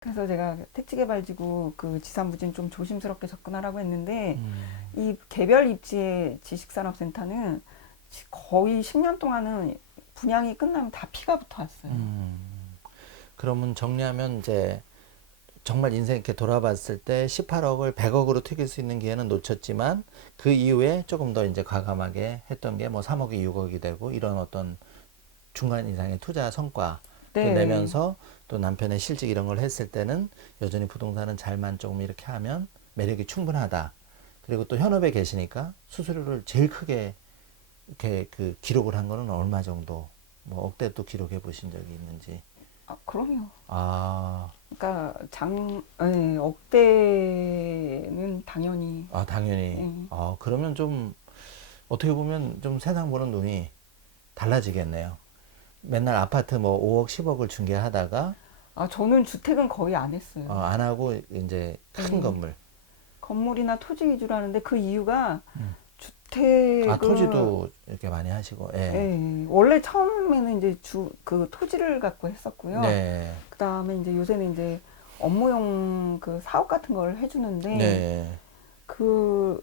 그래서 제가 택지개발지구 그 지산부진 좀 조심스럽게 접근하라고 했는데 이 개별 입지의 지식산업센터는 거의 10년 동안은 분양이 끝나면 다 피가 붙어 왔어요. 그러면 정리하면 이제 정말 인생 이렇게 돌아봤을 때 18억을 100억으로 튀길 수 있는 기회는 놓쳤지만 그 이후에 조금 더 이제 과감하게 했던 게 뭐 3억이 6억이 되고 이런 어떤 중간 이상의 투자 성과도 네. 내면서 또 남편의 실직 이런 걸 했을 때는 여전히 부동산은 잘만 조금 이렇게 하면 매력이 충분하다. 그리고 또 현업에 계시니까 수수료를 제일 크게 이렇게 그 기록을 한 거는 얼마 정도? 뭐 억대 또 기록해 보신 적이 있는지. 아, 그럼요. 아, 그러니까 억대는 당연히. 당연히. 예. 그러면 좀 어떻게 보면 좀 세상 보는 눈이 달라지겠네요. 맨날 아파트 뭐 5억, 10억을 중개하다가 아, 저는 주택은 거의 안 했어요. 안 하고 이제 큰 예. 건물. 건물이나 토지 위주로 하는데 그 이유가 아, 주택을 토지도 이렇게 많이 하시고, 예. 예, 원래 처음에는 이제 그 토지를 갖고 했었고요. 네. 그 다음에 이제 요새는 이제 업무용 그 사업 같은 걸 해주는데 네. 그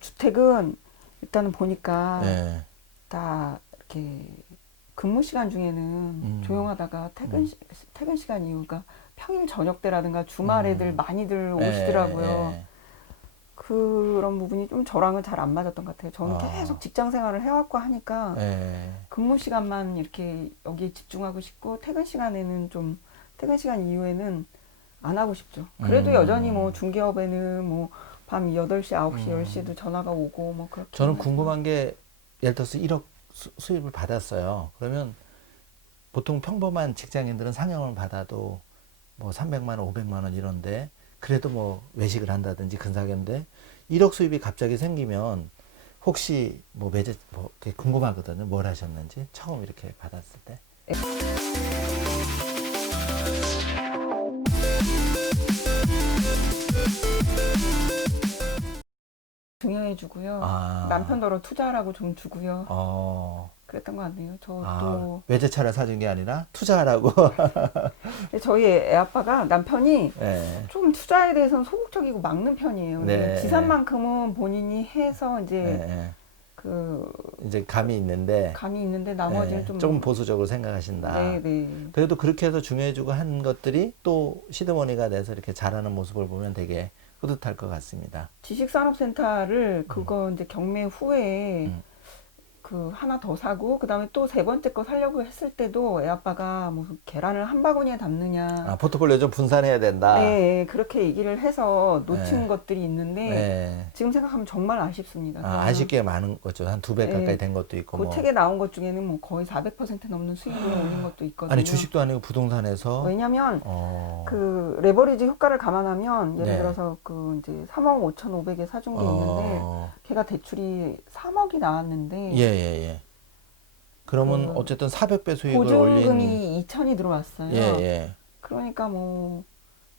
주택은 일단은 보니까 네. 다 이렇게 근무 시간 중에는 음. 조용하다가 음. 퇴근 시간 이후가 평일 저녁 때라든가 주말에들 음. 많이들 예. 오시더라고요. 예. 그런 부분이 좀 저랑은 잘 안 맞았던 것 같아요. 저는 계속 아. 직장 생활을 해왔고 하니까 예. 근무 시간만 이렇게 여기에 집중하고 싶고 퇴근 시간 이후에는 안 하고 싶죠. 그래도 여전히 뭐 음. 중개업에는 뭐 밤 8시, 9시, 음. 10시에도 전화가 오고 뭐 저는 그렇긴 하지만 궁금한 게 예를 들어서 1억 수입을 받았어요. 그러면 보통 평범한 직장인들은 상여금을 받아도 뭐 300만 원, 500만 원 이런데 그래도 뭐 외식을 한다든지 근사하겠는데 1억 수입이 갑자기 생기면 혹시 뭐 매제 뭐 그게 궁금하거든요. 뭘 하셨는지 처음 이렇게 받았을 때. 증여해주고요. 아, 남편더러 투자하라고 좀 주고요. 어, 그랬던 것 같네요. 저도 외제차를 사준 게 아니라 투자하라고. 저희 애 아빠가 남편이 네, 좀 투자에 대해서는 소극적이고 막는 편이에요. 근데 네, 지산만큼은 본인이 해서 네, 이제 네. 그 이제 감이 있는데 감이 있는데 나머지는 네, 조금 좀 보수적으로 생각하신다. 네네. 그래도 그렇게 해서 중요해주고 한 것들이 또 시드머니가 돼서 이렇게 잘하는 모습을 보면 되게 뿌듯할 것 같습니다. 지식산업센터를 그거 이제 경매 후에 음. 그 하나 더 사고 그다음에 또 세 번째 거 사려고 했을 때도 애 아빠가 무슨 계란을 한 바구니에 담느냐 포트폴리오 좀 분산해야 된다. 예, 예, 그렇게 얘기를 해서 예, 놓친 것들이 있는데 예. 지금 생각하면 정말 아쉽습니다. 그거는 아쉽게 많은 거죠. 한 두 배 가까이 예, 된 것도 있고 그 뭐. 책에 나온 것 중에는 뭐 거의 400% 넘는 수익을 올린 것도 아니 있거든요. 주식도 아니고 부동산에서 왜냐면 어, 그 레버리지 효과를 감안하면 예를 네, 들어서 그 이제 3억 5,500에 사준 게 있는데 어, 걔가 대출이 3억이 예, 나왔는데 예, 예. 그러면 그 어쨌든 400배 수익을 올린, 보증금이 2천이 예, 들어왔어요. 예, 그러니까 뭐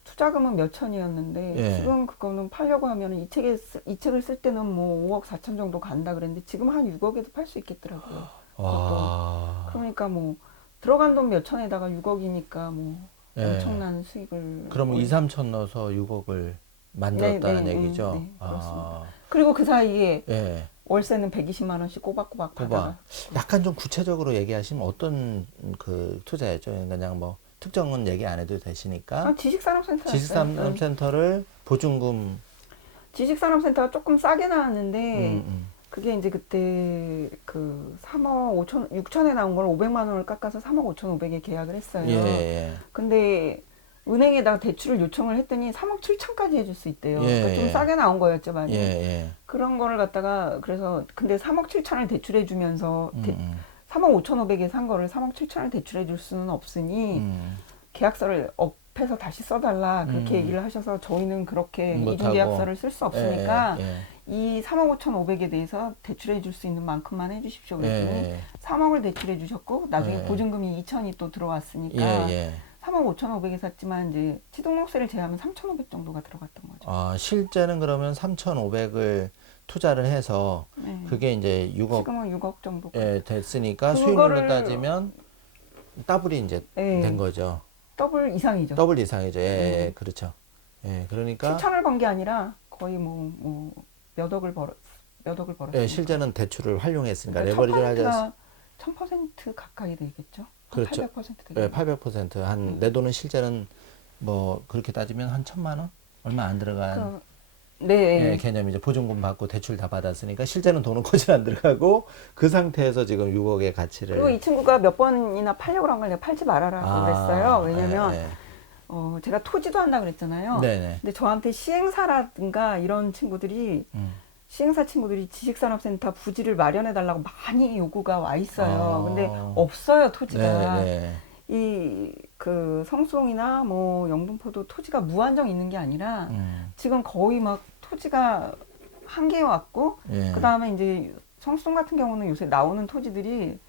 투자금은 몇 천이었는데 예. 지금 그거는 팔려고 하면 이 책을 쓸 때는 뭐 5억 4천 정도 간다 그랬는데 지금 한 6억에도 팔 수 있겠더라고요. 그것도 와, 그러니까 뭐 들어간 돈 몇 천에다가 6억이니까 뭐 예. 엄청난 수익을 그러면 2, 올 3천 넣어서 6억을 네, 네, 만들었다는 네, 얘기죠. 네, 그렇습니다. 그리고 그 사이에 예. 월세는 120만 원씩 꼬박꼬박 꼬박. 받아가. 약간 좀 구체적으로 얘기하시면 어떤 그 투자였죠? 그냥 뭐 특정은 얘기 안 해도 되시니까 아, 지식산업센터였어요. 응. 지식산업센터를 보증금 지식산업센터가 조금 싸게 나왔는데 음. 그게 이제 그때 그 3억 5천 6천에 나온 걸 500만 원을 깎아서 3억 5천 5백에 계약을 예, 했어요. 예, 근데 은행에다가 대출을 요청을 했더니 3억 7천까지 해줄 수 있대요. 예, 그러니까 좀 예, 싸게 나온 거였죠, 예, 많이. 예, 그런 거를 갖다가 그래서 근데 3억 7천을 대출해 주면서 음, 음, 3억 5천 5백에 산 거를 3억 7천을 대출해 줄 수는 없으니 음, 계약서를 업해서 다시 써달라 그렇게 음, 얘기를 하셔서 저희는 그렇게 못하고, 이중계약서를 쓸 수 예, 없으니까 예, 이 3억 5천 5백에 대해서 대출해 줄 수 있는 만큼만 해주십시오 예, 그랬더니 예, 3억을 대출해 주셨고 나중에 예, 보증금이 2천이 또 예, 들어왔으니까 예. 3억 5천 5백에 샀지만 이제 취등록세를 제하면 3,500 정도가 들어갔던 거죠. 실제는 그러면 3,500을 투자를 해서 네. 그게 이제 6억 지금은 6억 정도가 예, 됐으니까 수익률로 그거를 따지면 더블이 이제 된 예, 거죠. 더블 이상이죠. 더블 이상이죠. 예, 그렇죠. 예, 그러니까 7천을 번 게 아니라 거의 뭐 몇 억을 벌었으니까. 예, 실제는 대출을 활용했으니까 그러니까 레버리지를 하자. 1000% 가까이 되겠죠. 그렇죠. 800% 예, 되겠죠. 800% 한 내 돈은 실제는 뭐 그렇게 따지면 한 1,000만 원 얼마 안 들어간 네. 예, 개념이죠. 보증금 받고 대출 다 받았으니까 실제는 돈은 거진 안 들어가고 그 상태에서 지금 6억의 가치를 그리고 이 친구가 몇 번이나 팔려고 한 걸 내가 팔지 말아라고 그랬어요. 왜냐면 예, 제가 토지도 한다 그랬잖아요. 네네. 근데 저한테 시행사라든가 이런 친구들이 시행사 친구들이 지식산업센터 부지를 마련해 달라고 많이 요구가 와 있어요. 근데 없어요, 토지가. 네, 이 그 성수동이나 뭐 영등포도 토지가 무한정 있는 게 아니라 지금 거의 막 토지가 한계에 왔고 예. 그다음에 이제 성수동 같은 경우는 요새 나오는 토지들이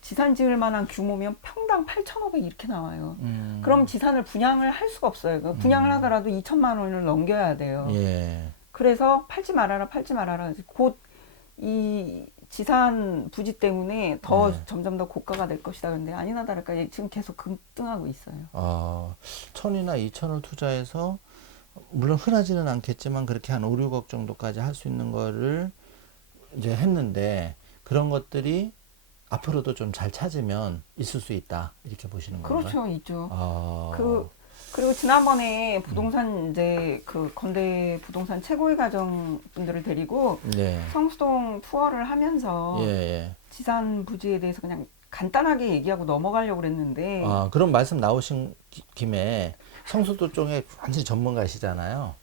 지산 지을 만한 규모면 평당 8,500 이렇게 나와요. 그럼 지산을 분양을 할 수가 없어요. 분양을 하더라도 2천만 원을 넘겨야 돼요. 예. 그래서 팔지 말아라, 팔지 말아라. 곧 이 지산 부지 때문에 더 네. 점점 더 고가가 될 것이다. 근데 아니나 다를까 지금 계속 급등하고 있어요. 1,000이나 2,000을 투자해서 물론 흔하지는 않겠지만 그렇게 한 5, 6억 정도까지 할 수 있는 거를 이제 했는데 그런 것들이 앞으로도 좀 잘 찾으면 있을 수 있다. 이렇게 보시는 건가요? 그렇죠, 있죠. 아, 그리고 지난번에 부동산 이제 그 건대 부동산 최고위 과정 분들을 데리고 네. 성수동 투어를 하면서 예, 예. 지산 부지에 대해서 그냥 간단하게 얘기하고 넘어가려고 그랬는데 그런 말씀 나오신 김에 성수도 쪽에 완전히 전문가시잖아요.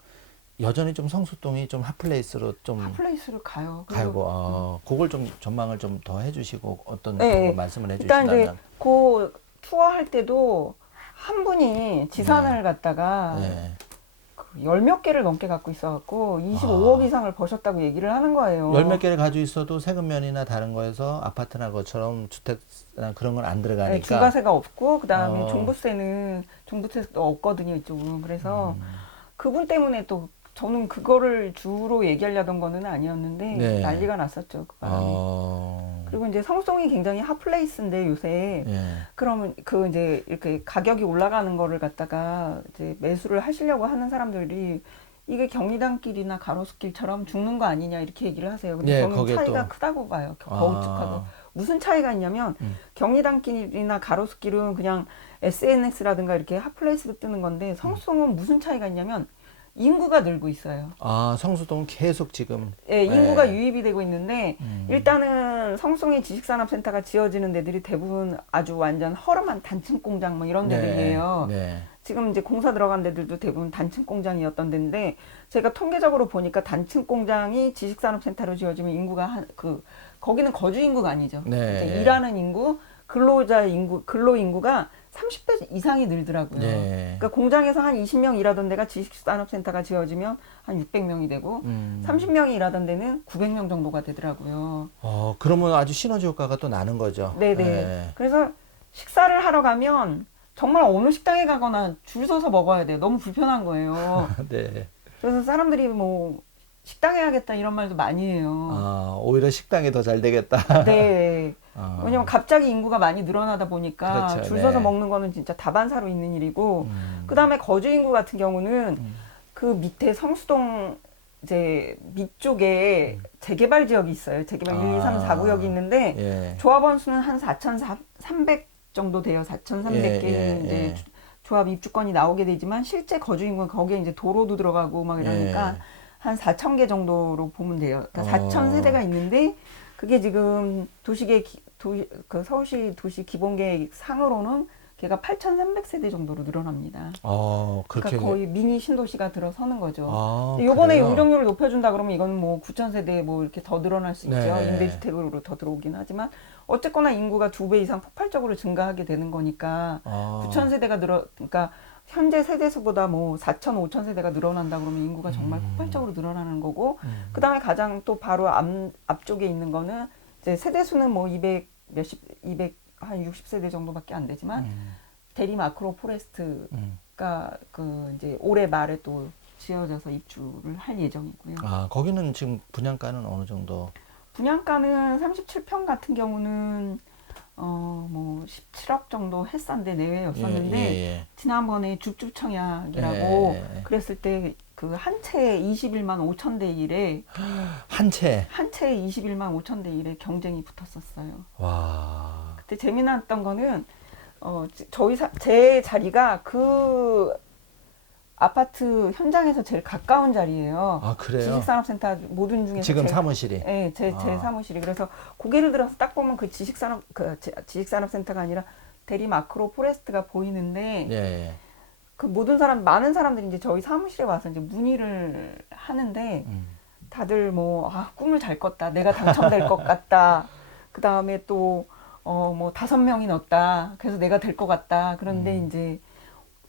여전히 좀 성수동이 좀 핫플레이스로 좀 핫플레이스를 가요. 가고, 그걸 좀 전망을 좀 더 해주시고 어떤 네, 그런 네. 거 말씀을 일단 이제 해주신다면. 그 투어 할 때도 한 분이 지산을 갖다가 네. 열 몇 개를 넘게 갖고 있어갖고 25억 이상을 버셨다고 얘기를 하는 거예요. 열 몇 개를 가지고 있어도 세금면이나 다른 거에서 아파트나 것처럼 주택이나 그런 건 안 들어가니까. 네, 중과세가 없고 그다음에 어. 종부세도 없거든요, 이쪽은. 그래서 그분 때문에 또 저는 그거를 주로 얘기하려던 거는 아니었는데 네. 난리가 났었죠, 그 바람에. 그리고 이제 성수동이 굉장히 핫플레이스인데 요새 예. 그러면 그 이제 이렇게 가격이 올라가는 거를 갖다가 이제 매수를 하시려고 하는 사람들이 이게 경리단길이나 가로수길처럼 죽는 거 아니냐 이렇게 얘기를 하세요. 근데 네, 저는 거기에 차이가 또- 크다고 봐요. 거우측하고. 무슨 차이가 있냐면 경리단길이나 가로수길은 그냥 SNS라든가 이렇게 핫플레이스로 뜨는 건데 성수동은 무슨 차이가 있냐면 인구가 늘고 있어요. 성수동은 계속 지금. 예, 인구가 네. 유입이 되고 있는데 일단은 성수동의 지식산업센터가 지어지는 데들이 대부분 아주 완전 허름한 단층 공장 뭐 이런 데들이에요. 네. 지금 이제 공사 들어간 데들도 대부분 단층 공장이었던 데인데 제가 통계적으로 보니까 단층 공장이 지식산업센터로 지어지면 인구가 거기는 거주 인구가 아니죠. 네. 이제 일하는 인구, 근로자 인구, 근로 인구가 30배 이상이 늘더라고요. 네. 그러니까 공장에서 한 20명 일하던 데가 지식산업센터가 지어지면 한 600명이 되고 30명이 일하던 데는 900명 정도가 되더라고요. 그러면 아주 시너지 효과가 또 나는 거죠. 네네. 네. 그래서 식사를 하러 가면 정말 어느 식당에 가거나 줄 서서 먹어야 돼요. 너무 불편한 거예요. 네. 그래서 사람들이 뭐 식당에 하겠다 이런 말도 많이 해요. 오히려 식당이 더 잘 되겠다. 네. 왜냐면 갑자기 인구가 많이 늘어나다 보니까 그렇죠. 줄 서서 네. 먹는 거는 진짜 다반사로 있는 일이고 그다음에 거주 인구 같은 경우는 그 밑에 성수동 이제 밑쪽에 재개발 지역이 있어요. 재개발 1, 2, 3, 4구역이 있는데 예. 조합원 수는 한 4,300 정도 돼요. 4,300개 예, 이제 예. 조합 입주권이 나오게 되지만 실제 거주 인구는 거기에 이제 도로도 들어가고 막 이러니까 예. 한 4,000개 정도로 보면 돼요. 그러니까 4,000세대가 있는데 그게 지금 그 서울시 도시 기본계획 상으로는 걔가 8,300세대 정도로 늘어납니다. 그렇게. 그러니까 거의 미니 신도시가 들어서는 거죠. 그래요? 요번에 용적률을 높여준다 그러면 이건 뭐 9,000세대 뭐 이렇게 더 늘어날 수 있죠. 네. 임대주택으로 더 들어오긴 하지만 어쨌거나 인구가 2배 이상 폭발적으로 증가하게 되는 거니까 9,000세대가 그러니까 현재 세대수보다 뭐 4,000, 5,000세대가 늘어난다 그러면 인구가 정말 폭발적으로 늘어나는 거고 그다음에 가장 또 바로 앞쪽에 있는 거는 이제 세대수는 뭐 200한 60세대 정도밖에 안 되지만 대리 마크로 포레스트가 그 이제 올해 말에 또 지어져서 입주를 할 예정이고요. 거기는 지금 분양가는 어느 정도? 분양가는 37평 같은 경우는 뭐 17억 정도 했었는데 내외였었는데 예. 지난번에 죽죽청약이라고 예. 그랬을 때 그 한 채에 21만 5천 대 1에 한 채. 한 채에 21만 5천 대 1에 경쟁이 붙었었어요. 와. 그때 재미났던 거는 제 자리가 그 아파트 현장에서 제일 가까운 자리예요. 아, 그래요? 지식산업센터 모든 중에서 지금 사무실이. 네, 제 사무실이. 그래서 고개를 들어서 딱 보면 그 지식산업센터가 아니라 대리마크로 포레스트가 보이는데 예. 그 많은 사람들이 이제 저희 사무실에 와서 이제 문의를 하는데 다들 뭐 꿈을 잘 꿨다, 내가 당첨될 것 같다. 그 다음에 또 뭐 5명이 넣었다, 그래서 내가 될 것 같다. 그런데 이제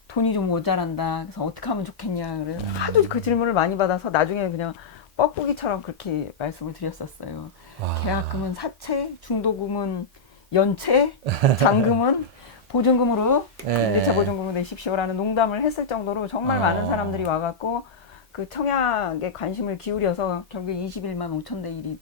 돈이 좀 모자란다. 그래서 어떻게 하면 좋겠냐. 그래서 하도 그 질문을 많이 받아서 나중에 그냥 뻐꾸기처럼 그렇게 말씀을 드렸었어요. 와. 계약금은 사채, 중도금은 연체, 잔금은 보증금으로 임대차 보증금을 내십시오라는 농담을 했을 정도로 정말 많은 사람들이 와갖고 그 청약에 관심을 기울여서 결국에 21만 5천 대 1이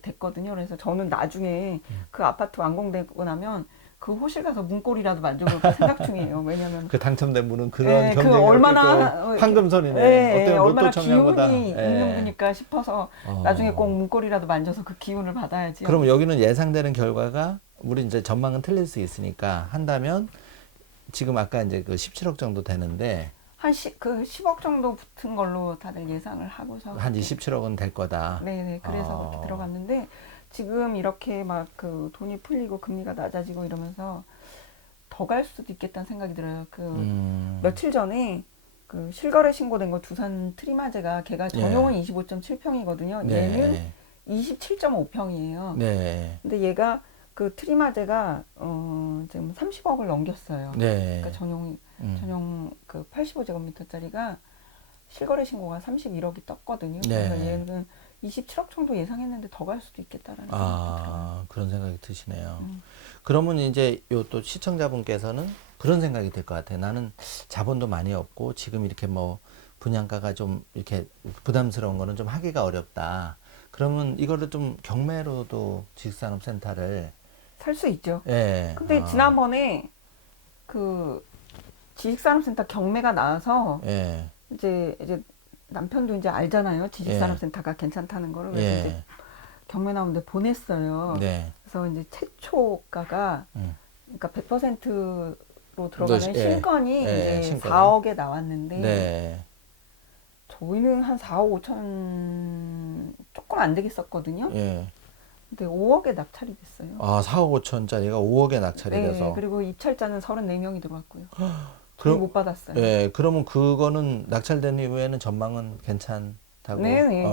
됐거든요. 그래서 저는 나중에 그 아파트 완공되고 나면 그 호실 가서 문고리라도 만져볼까 생각 중이에요. 왜냐면 그 당첨된 분은 그런 경쟁이 얼마나 황금손이네. 어떤 얼마나 로또 청약보다. 기운이 있는 분일까 싶어서 나중에 꼭 문고리라도 만져서 그 기운을 받아야지. 그럼 여기는 예상되는 결과가 우리 이제 전망은 틀릴 수 있으니까 한다면 지금 아까 이제 그 17억 정도 되는데 한 10억 정도 붙은 걸로 다들 예상을 하고서 한 27억은 될 거다. 네네. 그래서 그렇게 들어갔는데 지금 이렇게 막 그 돈이 풀리고 금리가 낮아지고 이러면서 더 갈 수도 있겠다는 생각이 들어요. 며칠 전에 그 실거래 신고된 거 두산 트리마제가 걔가 전용은 25.7평이거든요. 얘는 27.5평이에요. 네. 근데 얘가 그 트리마제가 지금 30억을 넘겼어요. 네. 그러니까 전용 그 85제곱미터짜리가 실거래 신고가 31억이 떴거든요. 네. 그래서 얘는 27억 정도 예상했는데 더 갈 수도 있겠다라는 생각이 들어요. 그런 생각이 드시네요. 그러면 이제 요 또 시청자분께서는 그런 생각이 들 것 같아요. 나는 자본도 많이 없고 지금 이렇게 뭐 분양가가 좀 이렇게 부담스러운 거는 좀 하기가 어렵다. 그러면 이거를 좀 경매로도 지식산업센터를 살 수 있죠. 예. 근데 지난번에 그 지식산업센터 경매가 나와서 예. 이제 남편도 이제 알잖아요. 지식산업센터가 괜찮다는 거를. 그래서 이제 경매 나오는데 보냈어요. 네. 그래서 이제 최초가가 그러니까 100%로 들어가는 예. 신건이 예, 이제 신건이. 4억에 나왔는데 네. 저희는 한 4억 5천 조금 안 되겠었거든요. 예. 근데 5억에 낙찰이 됐어요. 4억 5천짜리가 5억에 낙찰이 네, 돼서. 그리고 입찰자는 34명이 들어왔고요. 그럼 못 받았어요. 예, 그러면 그거는 낙찰된 이후에는 전망은 괜찮다고. 네네.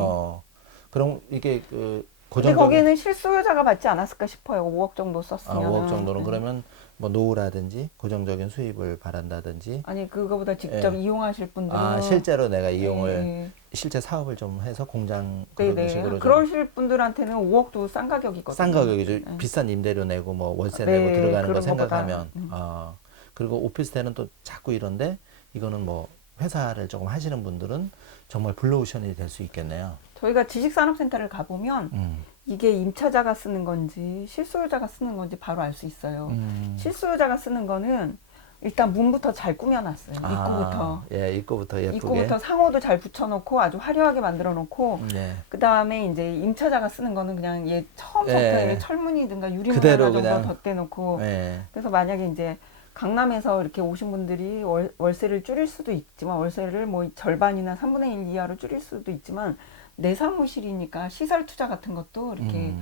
그럼 이게 그 근데 고정적인 거기는 실수요자가 받지 않았을까 싶어요. 5억 정도 썼으면. 5억 정도는 그러면 뭐 노후라든지 고정적인 수입을 바란다든지. 아니 그거보다 직접 이용하실 분들은 실제로 내가 이용을 네. 실제 사업을 좀 해서 공장 그런 네네. 식으로 좀 그러실 분들한테는 5억도 싼 가격이거든요. 싼 가격이죠. 네. 비싼 임대료 내고 뭐 월세 네, 내고 들어가는 거 그런 생각하면 것보다. 그리고 오피스텔은 또 자꾸 이런데 이거는 뭐 회사를 조금 하시는 분들은 정말 블루오션이 될 수 있겠네요. 저희가 지식산업센터를 가보면 이게 임차자가 쓰는 건지 실소유자가 쓰는 건지 바로 알 수 있어요. 실소유자가 쓰는 거는 일단 문부터 잘 꾸며놨어요. 입구부터. 예, 입구부터 예쁘게. 입구부터 상호도 잘 붙여놓고 아주 화려하게 만들어놓고 네. 그 다음에 이제 임차자가 쓰는 거는 그냥 얘 처음부터 예. 철문이든가 유리문 그대로 하나 정도 그냥. 덧대놓고 예. 그래서 만약에 이제 강남에서 이렇게 오신 분들이 월세를 줄일 수도 있지만 월세를 뭐 절반이나 3분의 1 이하로 줄일 수도 있지만 내 사무실이니까 시설 투자 같은 것도 이렇게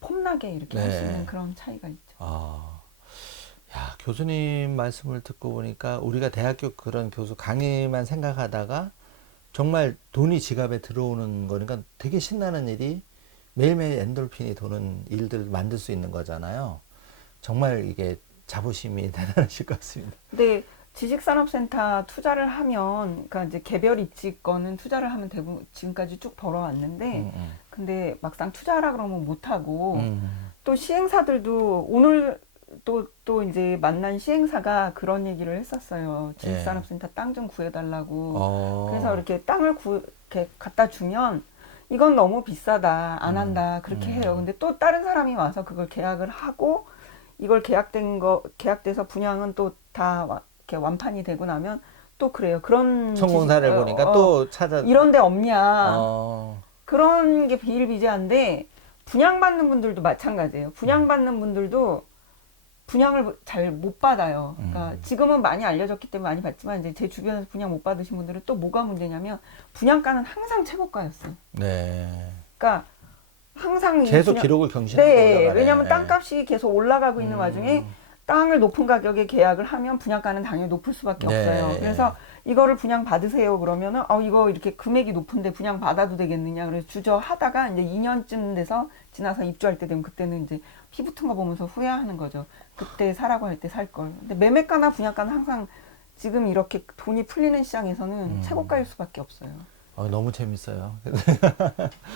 폼나게 이렇게 할 수 있는 그런 차이가 있죠. 야, 교수님 말씀을 듣고 보니까 우리가 대학교 그런 교수 강의만 생각하다가 정말 돈이 지갑에 들어오는 거니까 되게 신나는 일이 매일매일 엔돌핀이 도는 일들 만들 수 있는 거잖아요. 정말 이게 자부심이 대단하실 것 같습니다. 근데 지식산업센터 투자를 하면, 그러니까 이제 개별 입지 거는 투자를 하면 대부분 지금까지 쭉 벌어왔는데, 근데 막상 투자하라 그러면 못하고, 또 시행사들도 오늘 또 이제 만난 시행사가 그런 얘기를 했었어요. 지식산업센터 땅 좀 구해달라고. 그래서 이렇게 땅을 이렇게 갖다 주면 이건 너무 비싸다, 안 한다, 그렇게 음. 해요. 근데 또 다른 사람이 와서 그걸 계약을 하고, 이걸 계약돼서 분양은 또 다 이렇게 완판이 되고 나면 또 그래요. 그런 성공 사례를 보니까 또 찾아. 이런 데 없냐. 어. 그런 게 비일비재한데, 분양받는 분들도 마찬가지예요. 분양받는 분들도 분양을 잘 못 받아요. 그러니까 지금은 많이 알려졌기 때문에 많이 받지만 이제 제 주변에서 분양 못 받으신 분들은 또 뭐가 문제냐면 분양가는 항상 최고가였어요. 네. 그러니까 항상 이 계속 분양- 기록을 경신하고 네, 올라가네. 왜냐하면 땅값이 계속 올라가고 있는 와중에 땅을 높은 가격에 계약을 하면 분양가는 당연히 높을 수밖에 네. 없어요. 그래서 이거를 분양 받으세요 그러면은 이거 이렇게 금액이 높은데 분양 받아도 되겠느냐 그래서 주저하다가 이제 2년쯤 돼서 지나서 입주할 때 되면 그때는 이제 피 붙은 거 보면서 후회하는 거죠. 그때 사라고 할 때 살 걸. 근데 매매가나 분양가는 항상 지금 이렇게 돈이 풀리는 시장에서는 최고가일 수밖에 없어요. 너무 재밌어요.